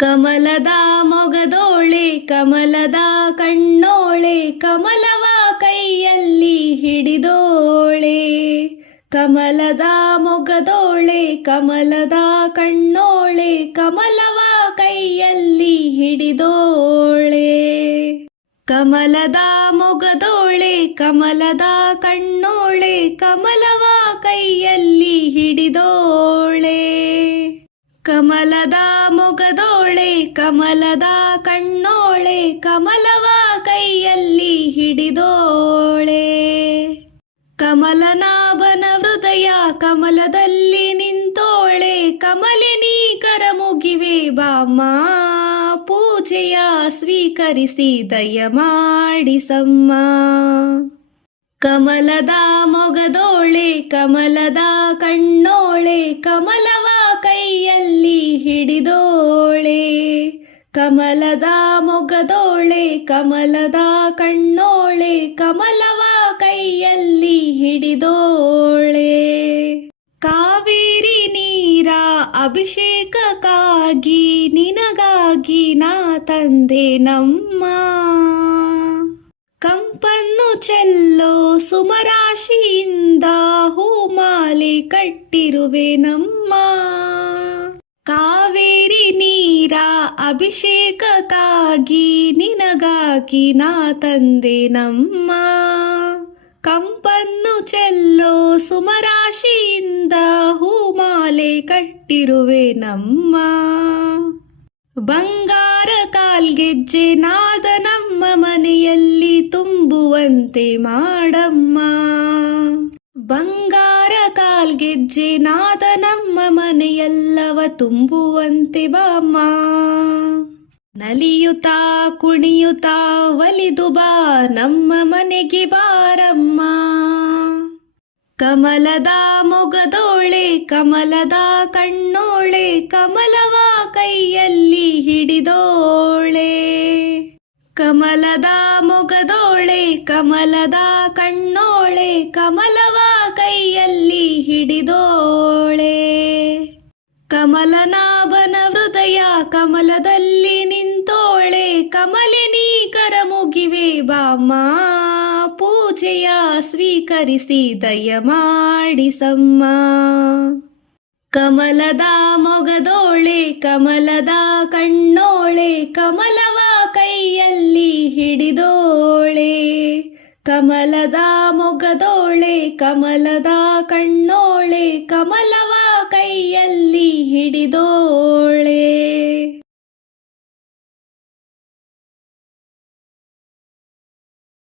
ಕಮಲದ ಮೊಗದೋಳೆ ಕಮಲದ ಕಣ್ಣೋಳೆ ಕಮಲವ ಕೈಯಲ್ಲಿ ಹಿಡಿದೋಳೆ. ಕಮಲದ ಮೊಗದೋಳೆ ಕಮಲದ ಕಣ್ಣೋಳೆ ಕಮಲವ ಕೈಯಲ್ಲಿ ಹಿಡಿದೋಳೆ. ಕಮಲದ ಮೊಗದೋಳೆ ಕಮಲದ ಕಣ್ಣೋಳೆ ಕಮಲವ ಕೈಯಲ್ಲಿ ಹಿಡಿದೋಳೆ. ಕಮಲದ ಮೊಗದೋಳೆ ಕಮಲದ ಕಣ್ಣೋಳೆ ಕಮಲವ ಕೈಯಲ್ಲಿ ಹಿಡಿದೋಳೆ. ಕಮಲನಾಭನ ಹೃದಯ ಕಮಲದಲ್ಲಿ ನಿಂತೋಳೆ. ಕಮಲಿನಿ ಕರ ಮುಗಿವೆ ಬಾಮ್ಮ, ಪೂಜೆಯ ಸ್ವೀಕರಿಸಿ ದಯ ಮಾಡಿಸಮ್ಮ. ಕಮಲದ ಮೊಗದೋಳೆ ಕಮಲದ ಕಣ್ಣೋಳೆ ಕಮಲವ ಕೈಯಲ್ಲಿ ಹಿಡಿದೋಳೆ. ಕಮಲದ ಮೊಗದೋಳೆ ಕಮಲದ ಕಣ್ಣೋಳೆ ಕಮಲವ ಕೈಯಲ್ಲಿ ಹಿಡಿದೋಳೆ. ಕಾವೇರಿ ನೀರ ಅಭಿಷೇಕಕ್ಕಾಗಿ ನಿನಗಾಗಿ ನಾ ತಂದೆ ನಮ್ಮ. ಕಂಪನ್ನು ಚೆಲ್ಲೋ ಸುಮರಾಶಿಯಿಂದ ಹೂಮಾಲೆ ಕಟ್ಟಿರುವೆ ನಮ್ಮ. ಕಾವೇರಿ ನೀರ ಅಭಿಷೇಕಕ್ಕಾಗಿ ನಿನಗಾಗಿ ನಾ ತಂದೆ ನಮ್ಮ. ಕಂಪನ್ನು ಚೆಲ್ಲೋ ಸುಮರಾಶಿಯಿಂದ ಹೂಮಾಲೆ ಕಟ್ಟಿರುವೆ ನಮ್ಮ. ಬಂಗಾರ ಕಾಲ್ಗೆಜ್ಜೆ ನಾದ ನಮ್ಮ ಮನೆಯಲ್ಲಿ ತುಂಬುವಂತೆ ಮಾಡಮ್ಮ. ಬಂಗಾರ ಕಾಲ್ಗೆಜ್ಜೆ ನಾದ ನಮ್ಮ ಮನೆಯೆಲ್ಲವ ತುಂಬುವಂತೆ ಬಾಮ್ಮ. ನಲಿಯುತ್ತಾ ಕುಣಿಯುತ್ತಾ ಒಲಿದು ಬಾ ನಮ್ಮ ಮನೆಗೆ ಬಾರಮ್ಮ. ಕಮಲದ ಮೊಗದೋಳೆ ಕಮಲದ ಕಣ್ಣೋಳೆ ಕಮಲವ ಕೈಯಲ್ಲಿ ಹಿಡಿದೋಳೆ. ಕಮಲದ ಮೊಗದೋಳೆ ಕಮಲದ ಕಣ್ಣೋಳೆ ಕಮಲವ ಕೈಯಲ್ಲಿ ಹಿಡಿದೋಳೆ. ಕಮಲನಾಭನ ಹೃದಯ ಕಮಲದಲ್ಲಿ ನಿಂತೋಳೆ. ಕಮಲಿನಿ ಕರ ಮುಗಿವೆ ಬಾಮ್ಮ, ಪೂಜೆಯ ಸ್ವೀಕರಿಸಿ ದಯ ಮಾಡಿಸಮ್ಮ. ಕಮಲದ ಮೊಗದೋಳೆ ಕಮಲದ ಕಣ್ಣೋಳೆ ಕಮಲವ ಕೈಯಲ್ಲಿ ಹಿಡಿದೋಳೆ. ಕಮಲದ ಮೊಗದೋಳೆ ಕಮಲದ ಕಣ್ಣೋಳೆ ಕಮಲವ ಕೈಯಲ್ಲಿ ಹಿಡಿದೋಳೆ.